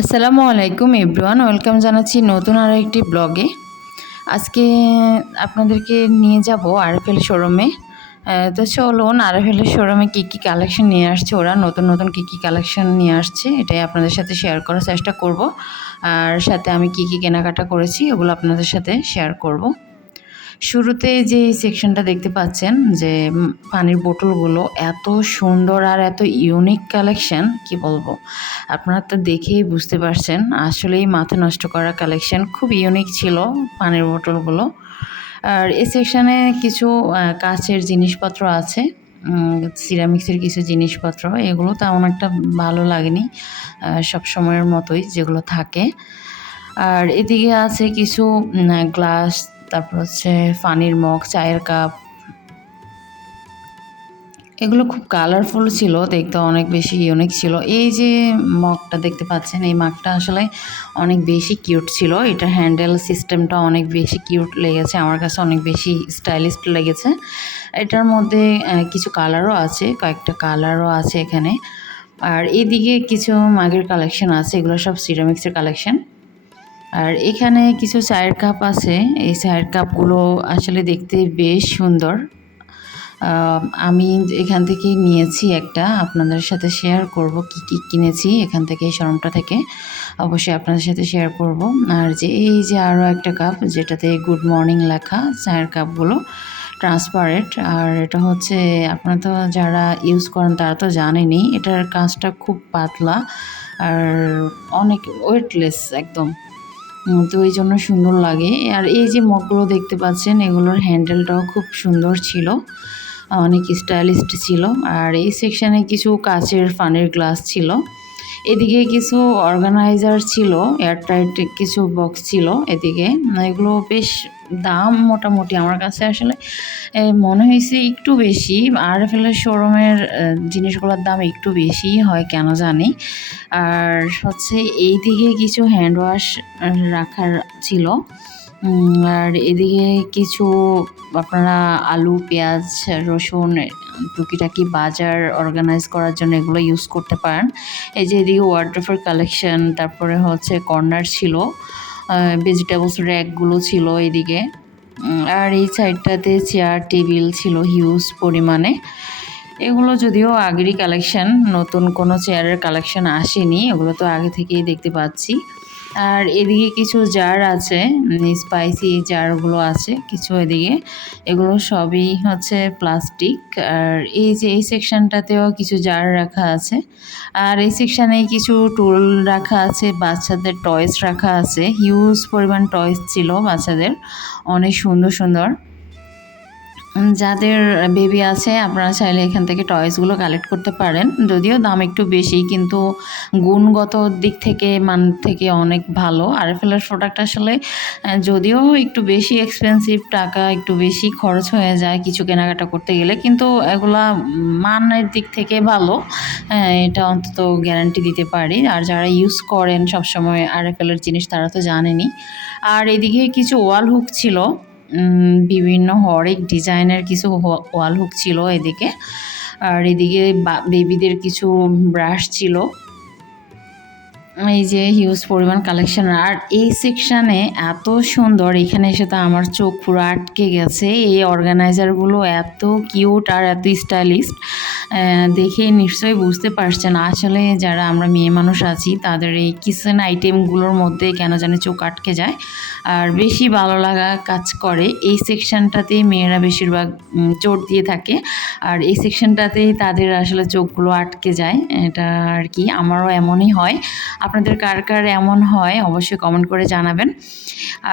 আসসালামু আলাইকুম everyone, welcome জানাচ্ছি নতুন আরও একটি ব্লগে। আজকে আপনাদেরকে নিয়ে যাব আরএফএল শোরুমে। তো চলুন আরএফএল শোরুমে কী কালেকশন নিয়ে আসছে, ওরা নতুন নতুন কী কালেকশন নিয়ে আসছে এটাই আপনাদের সাথে শেয়ার করার চেষ্টা করব। আর সাথে আমি কী কেনাকাটা করেছি ওগুলো আপনাদের সাথে শেয়ার করব। শুরুতে যে সেকশনটা দেখতে পাচ্ছেন যে পানির বোতলগুলো এত সুন্দর আর এত ইউনিক কালেকশন, কি বলবো, আপনারা তো দেখেই বুঝতে পারছেন। আসলেই মাথা নষ্ট করা কালেকশন, খুব ইউনিক ছিল পানির বোতলগুলো। আর এই সেকশানে কিছু কাচের জিনিসপত্র আছে, সিরামিক্সের কিছু জিনিসপত্র, এগুলো তেমন একটা ভালো লাগেনি সব সময়ের মতোই যেগুলো থাকে। আর এদিকে আছে কিছু গ্লাস, তারপর হচ্ছে পানির মগ, চায়ের কাপ। এগুলো খুব কালারফুল ছিল, দেখতে অনেক বেশি ইউনিক ছিল। এই যে মগটা দেখতে পাচ্ছেন, এই মগটা আসলে অনেক বেশি কিউট ছিল। এটার হ্যান্ডেল সিস্টেমটা অনেক বেশি কিউট লেগেছে আমার কাছে, অনেক বেশি স্টাইলিশ লেগেছে। এটার মধ্যে কিছু কালারও আছে, কয়েকটা কালারও আছে এখানে। আর এইদিকে কিছু মাগের কালেকশন আছে, এগুলো সব সিরামিক্সের কালেকশন। আর এখানে কিছু চায়ের কাপ আছে, এই চায়ের কাপগুলো আসলে দেখতে বেশ সুন্দর। আমি এখান থেকে নিয়েছি একটা, আপনাদের সাথে শেয়ার করব কি কিনেছি এখান থেকে, এই শোরুমটা থেকে অবশ্যই আপনাদের সাথে শেয়ার করব। আর যে এই যে আরও একটা কাপ যেটাতে গুড মর্নিং লেখা, চায়ের কাপগুলো ট্রান্সপারেন্ট। আর এটা হচ্ছে, আপনারা তো যারা ইউজ করেন তারা তো জানেনই, এটার কাজটা খুব পাতলা আর অনেক ওয়েটলেস একদম, তো এই জন্য সুন্দর লাগে। আর এই যে মগগুলো দেখতে পাচ্ছেন, এগুলোর হ্যান্ডেলটাও খুব সুন্দর ছিল, অনেক স্টাইলিস্ট ছিল। আর এই সেকশানে কিছু কাচের পানির গ্লাস ছিল, এদিকে কিছু অর্গানাইজার ছিল, এয়ারটাইট কিছু বক্স ছিল এদিকে। এগুলো বেশ দাম মোটামুটি আমার কাছে আসলে মনে হয়েছে একটু বেশি। আরএফএলের শোরুমের জিনিসগুলোর দাম একটু বেশিই হয় কেন জানি। আর হচ্ছে এই দিকে কিছু হ্যান্ড ওয়াশ রাখার ছিল। আর এদিকে কিছু আপনারা আলু, পেঁয়াজ, রসুন, টুকিটাকি বাজার অর্গানাইজ করার জন্য এগুলো ইউজ করতে পারেন। এই যে এদিকে ওয়ার্ড্রোবের কালেকশন, তারপরে হচ্ছে কর্নার ছিল, ভেজিটেবলস র্যাকগুলো ছিল এদিকে। আর এই সাইডটাতে চেয়ার টেবিল ছিল হিউজ পরিমাণে। এগুলো যদিও আগেরই কালেকশন, নতুন কোনো চেয়ারের কালেকশন আসেনি, এগুলো তো আগে থেকেই দেখতে পাচ্ছি। আর এদিকে কিছু জার আছে, স্পাইসি জারগুলো আছে কিছু এদিকে, এগুলো সবই হচ্ছে প্লাস্টিক। আর এই যে এই সেকশনটাতেও কিছু জার রাখা আছে। আর এই সেকশানে কিছু টুল রাখা আছে, বাচ্চাদের টয়েস রাখা আছে, হিউজ পরিমাণ টয়েস ছিল বাচ্চাদের, অনেক সুন্দর সুন্দর। যাদের বেবি আছে আপনারা চাইলে এখান থেকে টয়েসগুলো কালেক্ট করতে পারেন, যদিও দাম একটু বেশি কিন্তু গুণগত দিক থেকে মান থেকে অনেক ভালো। আরএফএলের প্রোডাক্ট আসলে যদিও একটু বেশি এক্সপেন্সিভ, টাকা একটু বেশি খরচ হয়ে যায় কিছু কেনাকাটা করতে গেলে, কিন্তু এগুলা মানের দিক থেকে ভালো, এটা অন্তত গ্যারান্টি দিতে পারি। আর যারা ইউজ করেন সবসময় আরএফএলের জিনিস তারা তো জানেনই। আর এদিকে কিছু ওয়াল হুক ছিল, বিভিন্ন হরেক ডিজাইনের কিছু ওয়াল হুক ছিল এদিকে। আর এদিকে বেবিদের কিছু ব্রাশ ছিল, এই যে হিউজ পরিমাণ কালেকশন। আর এই সেকশানে এত সুন্দর, এখানে এসে তো আমার চোখ পুরো আটকে গেছে। এই অর্গানাইজারগুলো এত কিউট আর এত স্টাইলিশ, দেখে নিশ্চয়ই বুঝতে পারছেন আসলে যারা আমরা মেয়ে মানুষ আছি তাদের এই কিচেন আইটেমগুলোর মধ্যে কেন জানি চোখ আটকে যায় আর বেশি ভালো লাগা কাজ করে। এই সেকশনটাতেই মেয়েরা বেশিরভাগ জোর দিয়ে থাকে, আর এই সেকশনটাতেই তাদের আসলে চোখগুলো আটকে যায়। এটা আর কি, আমারও এমনই হয়। আপনাদের কার কার এমন হয় অবশ্যই কমেন্ট করে জানাবেন।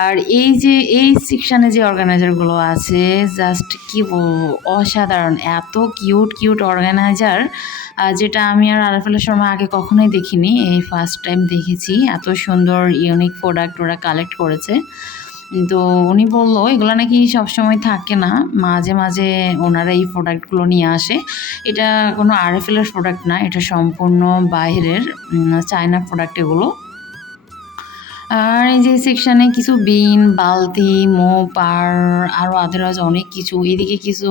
আর এই যে এই সেকশানে যে অর্গানাইজারগুলো আছে, জাস্ট কি বলবো, অসাধারণ, এত কিউট কিউট অর্গানাইজার, যেটা আমি আর আরএফএলের সময় আগে কখনোই দেখিনি, এই ফার্স্ট টাইম দেখেছি। এত সুন্দর ইউনিক প্রোডাক্ট ওরা কালেক্ট করেছে। তো উনি বললো এগুলো নাকি সবসময় থাকে না, মাঝে মাঝে ওনারা এই প্রোডাক্টগুলো নিয়ে আসে। এটা কোনো আরএফএলের প্রোডাক্ট না, এটা সম্পূর্ণ বাইরের চায়না প্রোডাক্ট এগুলো। আর এই যে সেকশানে কিছু বিন, বালতি, মোপ আর আরও আদারওয়াইজ অনেক কিছু, এদিকে কিছু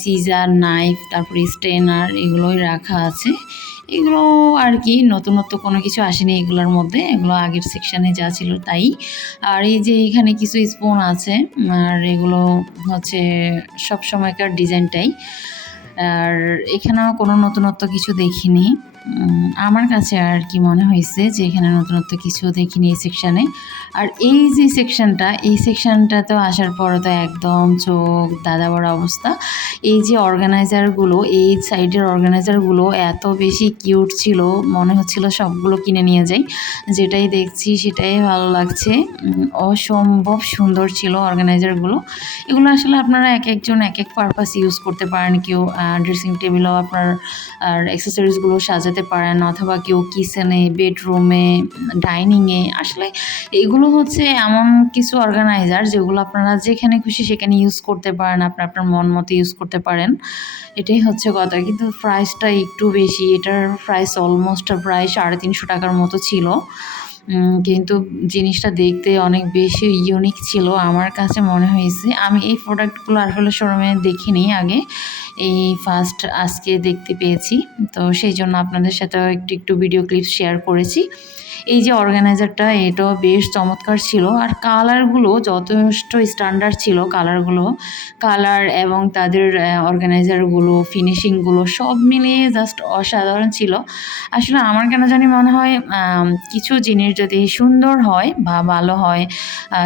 সিজার, নাইফ, তারপরে স্ট্রেনার, এগুলোই রাখা আছে। এগুলো আর কি নতুনত্ব কোনো কিছু আসেনি এগুলোর মধ্যে, এগুলো আগের সেকশানে যা ছিল তাই। আর এই যে এখানে কিছু স্পুন আছে, আর এগুলো হচ্ছে সব সময়কার ডিজাইনটাই। আর এখানেও কোনো নতুনত্ব কিছু দেখিনি। আমার কাছে আর কি মনে হয়েছে যে এখানে নতুনত্ব কিছু দেখিনি এই সেকশানে। আর এই যে সেকশানটা, এই সেকশানটাতেও আসার পরে তো একদম চোখ দাদা বড় অবস্থা। এই যে অর্গানাইজারগুলো, এই সাইডের অর্গানাইজারগুলো এত বেশি কিউট ছিল, মনে হচ্ছিল সবগুলো কিনে নিয়ে যাই। যেটাই দেখছি সেটাই ভালো লাগছে। অসম্ভব সুন্দর ছিল অর্গানাইজারগুলো। এগুলো আসলে আপনারা এক একজন এক এক পারপাস ইউজ করতে পারেন। কেউ ড্রেসিং টেবিলেও আপনার আর অ্যাক্সেসরিজগুলো সাজাতে পারেন, অথবা কেউ কিচেনে, বেডরুমে, ডাইনিংয়ে। আসলে এগুলো হচ্ছে এমন কিছু অর্গানাইজার যেগুলো আপনারা যেখানে খুশি সেখানে ইউজ করতে পারেন, আপনার মন মতো ইউজ করতে পারেন। এটাই হচ্ছে কথা। কিন্তু প্রাইসটা একটু বেশি, এটার প্রাইস অলমোস্ট প্রায় 350 টাকার মতো ছিল। কিন্তু জিনিসটা দেখতে অনেক বেশি ইউনিক ছিল আমার কাছে মনে হয়েছে। আমি এই প্রোডাক্টগুলো আসলে শোরুমে দেখিনি আগে, এই ফার্স্ট আজকে দেখতে পেয়েছি। তো সেই জন্য আপনাদের সাথেও একটু ভিডিও ক্লিপস শেয়ার করেছি। এই যে অর্গানাইজারটা, এটাও বেশ চমৎকার ছিল। আর কালারগুলো যথেষ্ট স্ট্যান্ডার্ড ছিল, কালার এবং তাদের অর্গানাইজারগুলো, ফিনিশিংগুলো সব মিলিয়ে জাস্ট অসাধারণ ছিল। আসলে আমার কেন জানি মনে হয় কিছু জিনিস যদি সুন্দর হয় বা ভালো হয়,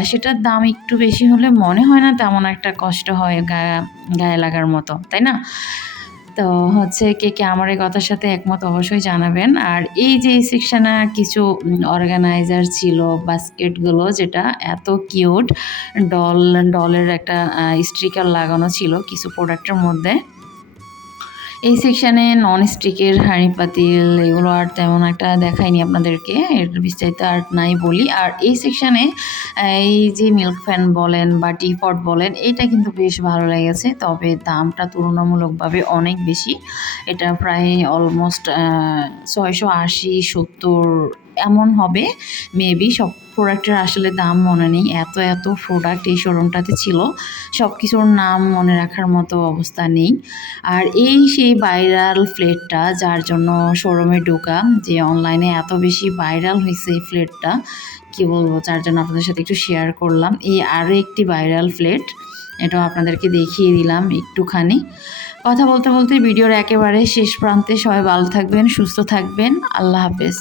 সেটার দাম একটু বেশি হলে মনে হয় না তেমন একটা কষ্ট হয় গায়ে লাগার মতো, তাই না? তো হচ্ছে কে কে আমার এই কথার সাথে একমত অবশ্যই জানাবেন। আর এই যে সেকশানে কিছু অর্গানাইজার ছিল, বাস্কেটগুলো যেটা এত কিউট, ডলের একটা স্টিকার লাগানো ছিল কিছু প্রোডাক্টের মধ্যে। এই সেকশানে নন স্টিকের হাঁড়ি পাতিল এগুলো আর তেমন একটা দেখাইনি আপনাদেরকে, এর বিস্তারিত আর নাই বলি। আর এই সেকশানে এই যে মিল্ক ফ্যান বলেন বা টিপট বলেন, এটা কিন্তু বেশ ভালো লেগেছে, তবে দামটা তুলনামূলকভাবে অনেক বেশি। এটা প্রায় অলমোস্ট 680-70 এমন হবে মেবি। সব প্রোডাক্টের আসলে দাম মনে নেই, এত প্রোডাক্ট এই শোরুমটাতে ছিল, সব কিছুর নাম মনে রাখার মতো অবস্থা নেই। আর এই সেই ভাইরাল প্লেটটা যার জন্য শোরুমে ঢোকা, যে অনলাইনে এত বেশি ভাইরাল হয়েছে এই প্লেটটা, কী বলবো, যার জন্য আপনাদের সাথে একটু শেয়ার করলাম। এই আরও একটি ভাইরাল প্লেট, এটাও আপনাদেরকে দেখিয়ে দিলাম একটুখানি। কথা বলতে বলতে ভিডিওর একেবারে শেষ প্রান্তে। সবাই ভালো থাকবেন, সুস্থ থাকবেন, আল্লাহ হাফেজ।